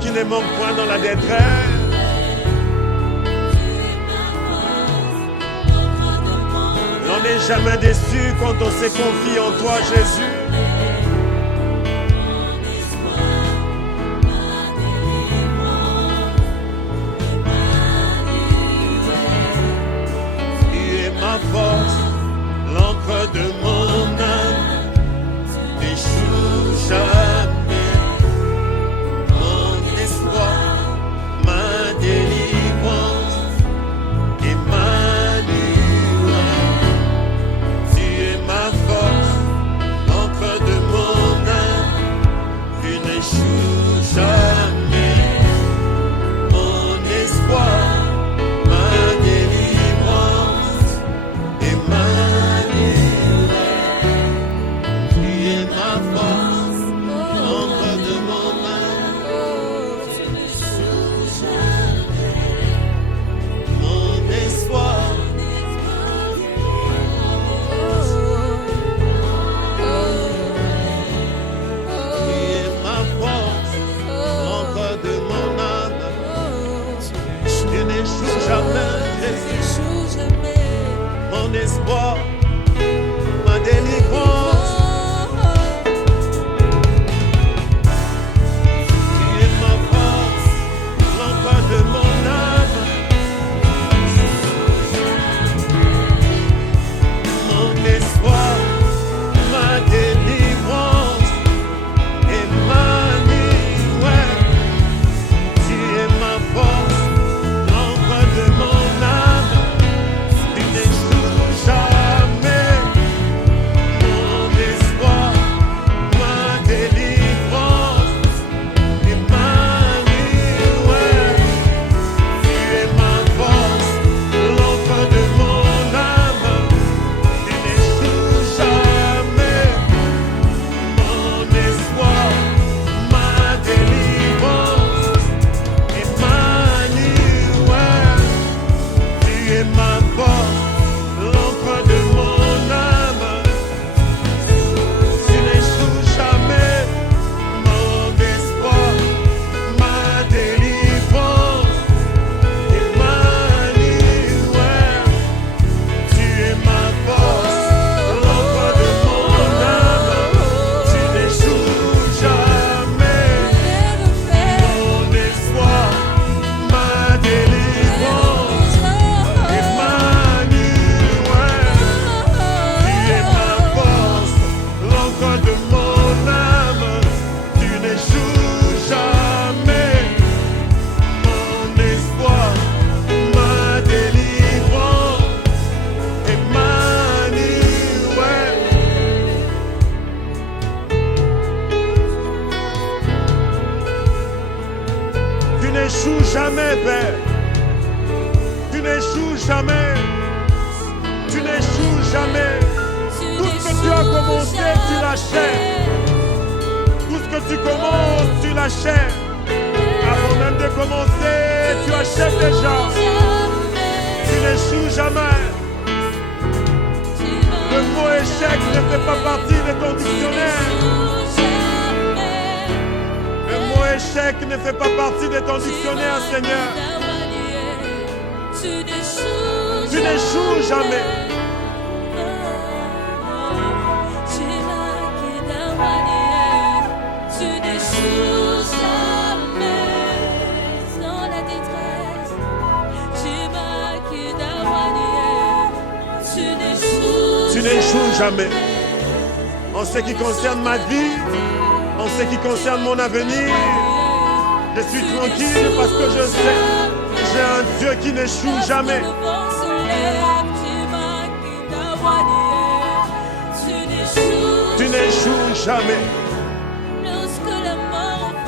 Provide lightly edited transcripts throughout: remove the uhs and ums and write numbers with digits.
qui ne manque point dans la détresse. On n'est jamais déçu quand on se confie en toi, Jésus. Tu es ma force, l'encre de mon âme, n'échoue jamais. Mon espoir, ma délivrance, Emmanuel. Tu es ma force, l'encre de mon âme, tu n'échoues jamais. Mon espoir, ma délivrance, Emmanuel. Tu es ma force, l'encre de mon âme, tu n'échoues jamais. Mon espoir. Tu es ma force, l'encre de mon âme. Tu n'échoues jamais, Jésus. Mon espoir, ma délivrance. Tu es ma force, l'encre de mon âme. Mon espoir, ma délivrance. Emmanuel, tu es ma force, l'encre de mon âme, tu n'échoues jamais. Mon espoir, ma délivrance, Emmanuel, tu es ma force, l'encre de mon âme, tu n'échoues jamais. Mon espoir, ma délivrance, Emmanuel, tu es ma force, l'encre de mon âme, tu n'échoues jamais. Mon espoir, ma délivrance, Emmanuel, tu es ma force, l'encre de mon âme, tu n'échoues jamais. Mon espoir, ma délivrance, Emmanuel, tu es ma force, l'encre de mon âme, tu n'échoues jamais. Mon espoir, ma délivrance, Emmanuel. Tu n'échoues jamais, Père. Tu n'échoues jamais. Tu n'échoues jamais. Tout ce que tu as commencé, tu l'achèves. Tout ce que tu commences, tu l'achèves. Avant même de commencer, tu achèves déjà. Tu n'échoues jamais. Le mot échec ne fait pas partie de ton dictionnaire. Le mot échec ne fait pas partie de ton dictionnaire, Seigneur. Tu n'échoues jamais. Tu n'échoues jamais. En ce qui concerne ma vie, en ce qui concerne mon avenir, je suis tranquille parce que je sais que j'ai un Dieu qui n'échoue jamais. Tu n'échoues jamais.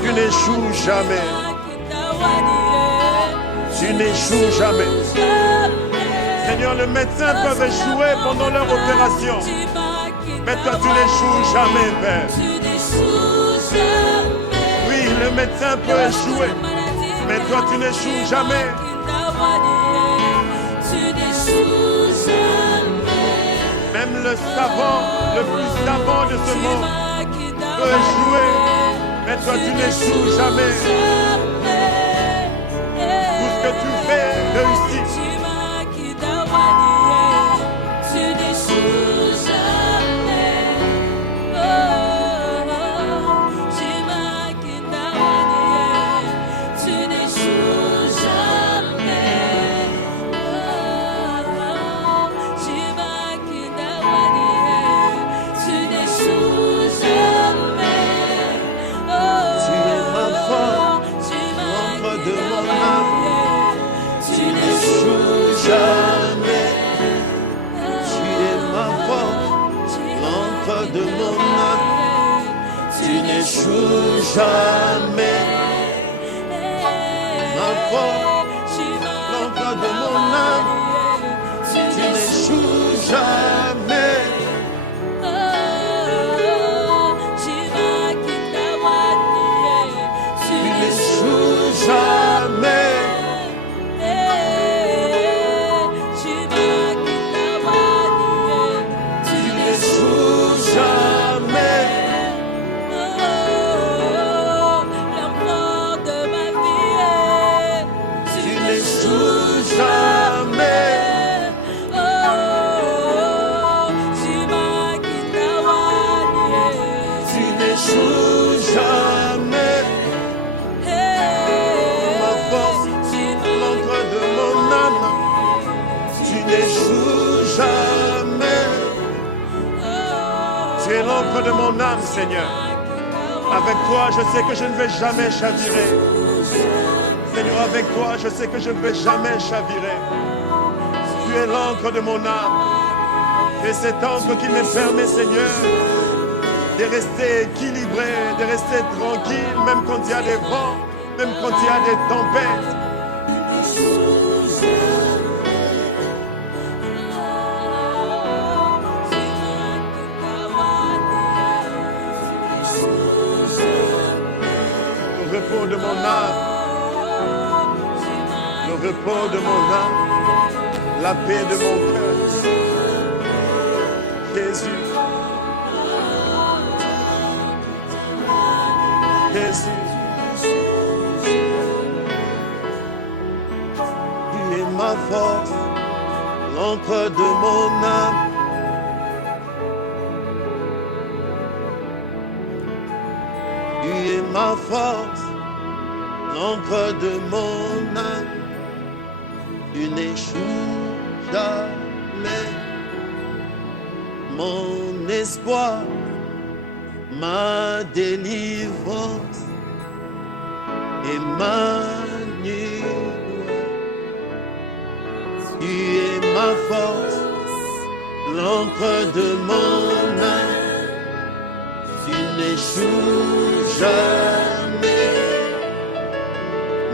Tu n'échoues jamais. Tu n'échoues jamais. Seigneur, les médecins peuvent échouer pendant leur opération. Mais toi, tu n'échoues jamais, Père. Oui, le médecin peut échouer. Mais toi, tu n'échoues jamais. Même le savant, le plus savant de ce monde, peut échouer. Mais toi, tu n'échoues jamais. que tu fais réussir. Jamais, ma force, l'encre de mon âme, tu n'échoues jamais. Tu n'échoues jamais. Tu n'échoues jamais. L'encre de mon âme, Seigneur. Avec toi, je sais que je ne vais jamais chavirer. Seigneur, avec toi, je sais que je ne vais jamais chavirer. Tu es l'encre de mon âme. Et cette encre qui me permet, Seigneur, de rester équilibré, de rester tranquille, même quand il y a des vents, même quand il y a des tempêtes. Le repos de mon âme, le repos de mon âme, la paix de mon cœur. Jésus, Jésus, tu es ma force, l'encre de mon âme. Tu es ma force, l'encre de mon âme, tu n'échoues jamais. Mon espoir, ma délivrance, Emmanuel. Tu es ma force, l'encre de mon âme, tu n'échoues jamais.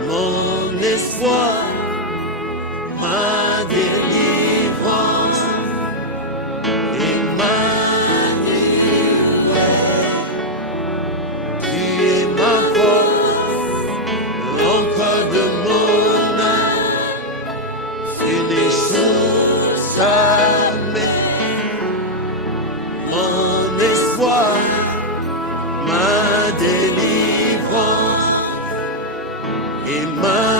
Mon espoir, ma délivrance, Emmanuel. Tu es ma force, l'encre de mon âme, tu n'échoues jamais. Mon espoir, ma délivrance, Emmanuel.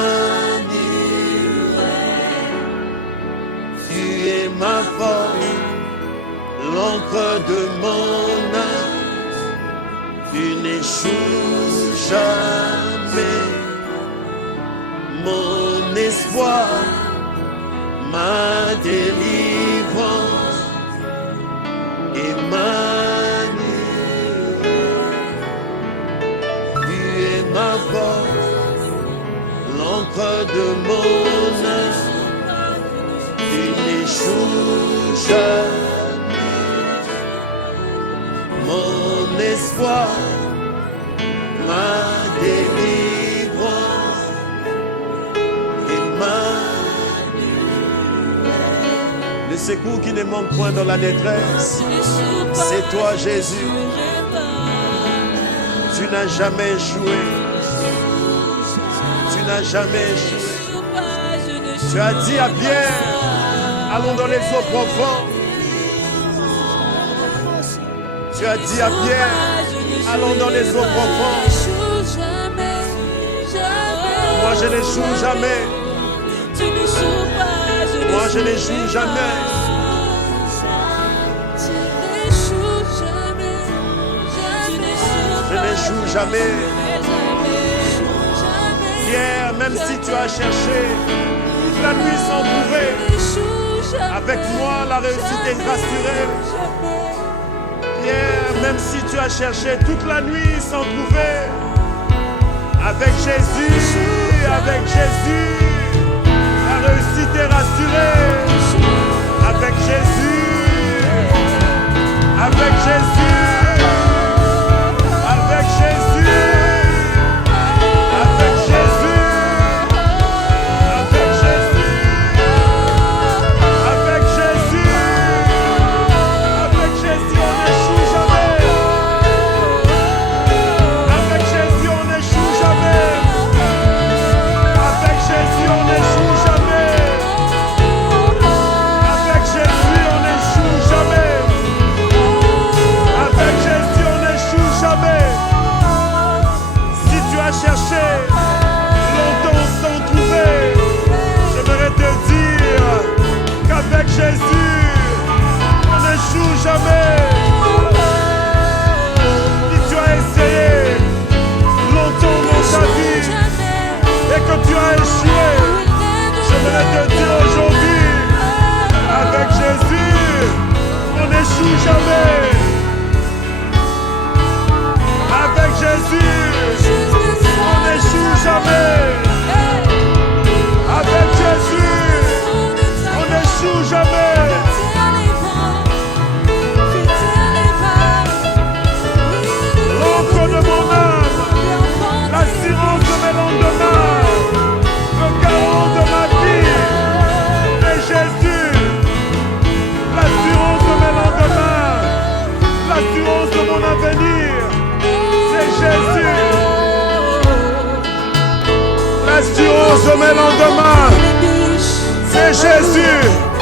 Tu es ma force, l'encre de mon âme, tu n'échoues jamais. Mon espoir, ma délivrance, Emmanuel. Tu es ma force, l'encre de mon âme, tu n'échoues jamais. Mon espoir, ma délivrance, Emmanuel. Le secours qui ne manque point dans la détresse, c'est toi, Jésus. Tu n'as jamais échoué. Tu n'as jamais échoué. Tu as dit à Pierre, allons dans les eaux profondes. Tu as dit à Pierre, allons dans les eaux profondes. Moi, je n'échoue jamais. Tu n'échoues pas. Moi, je n'échoue jamais. Tu n'échoues jamais. Tu n'échoues Je n'échoue jamais. Hier, même si tu as cherché toute la nuit sans trouver, avec moi, la réussite est rassurée. Hier, même si tu as cherché toute la nuit sans trouver, avec Jésus, la réussite est rassurée. Avec Jésus, avec Jésus, avec Jésus, avec Jésus, avec Jésus, avec Jésus, avec Jésus, on n'échoue jamais. Avec Jésus, on n'échoue jamais. Avec Jésus, on n'échoue jamais. Avec Jésus, on n'échoue jamais. Avec Jésus, on n'échoue jamais. Si tu as cherché longtemps sans trouver, j'aimerais te dire qu'avec Jésus, on n'échoue jamais. Si tu as essayé longtemps dans ta vie et que tu as échoué, j'aimerais te dire aujourd'hui, avec Jésus, on n'échoue jamais. Avec Jésus, on n'échoue jamais. Avec Jésus, on n'échoue jamais. L'encre de mon âme, l'assurance de mes lendemains, le garant de ma vie, c'est Jésus. L'assurance de mes lendemains, l'assurance de mon avenir, c'est Jésus. L'assurance de mes lendemains, c'est Jésus.